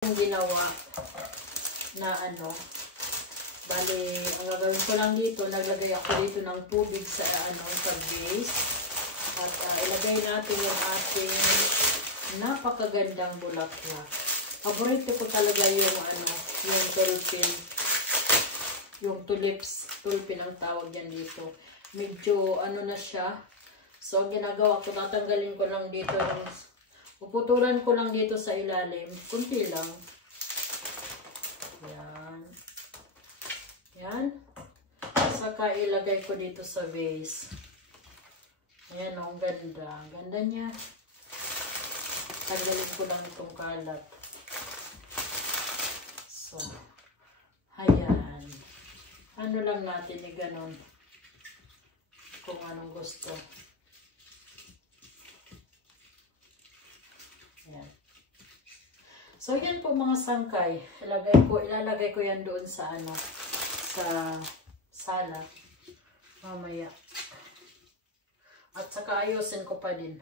Yung ginawa na ano, bali, ang gagawin ko lang dito, naglagay ako dito ng tubig sa ano, sa base. At ilagay natin yung ating napakagandang bulaklak. Paborito ko talaga yung ano, yung tulipin. Yung tulipin ang tawag yan dito. Medyo ano na siya. So, ginagawa ko, tatanggalin ko lang dito. Puputulan ko lang dito sa ilalim. Kunti lang. Yan. Yan. Saka ilagay ko dito sa vase. Ayan, ang ganda. Ang ganda niya. Tanggalin ko lang itong kalat. So, ayan. Ano lang natin eh, ganun. Kung anong gusto. Ayan. So, yan po mga sangkay. Ilalagay ko yan doon sa ano, sa sala. Mamaya. At saka ayusin ko pa din.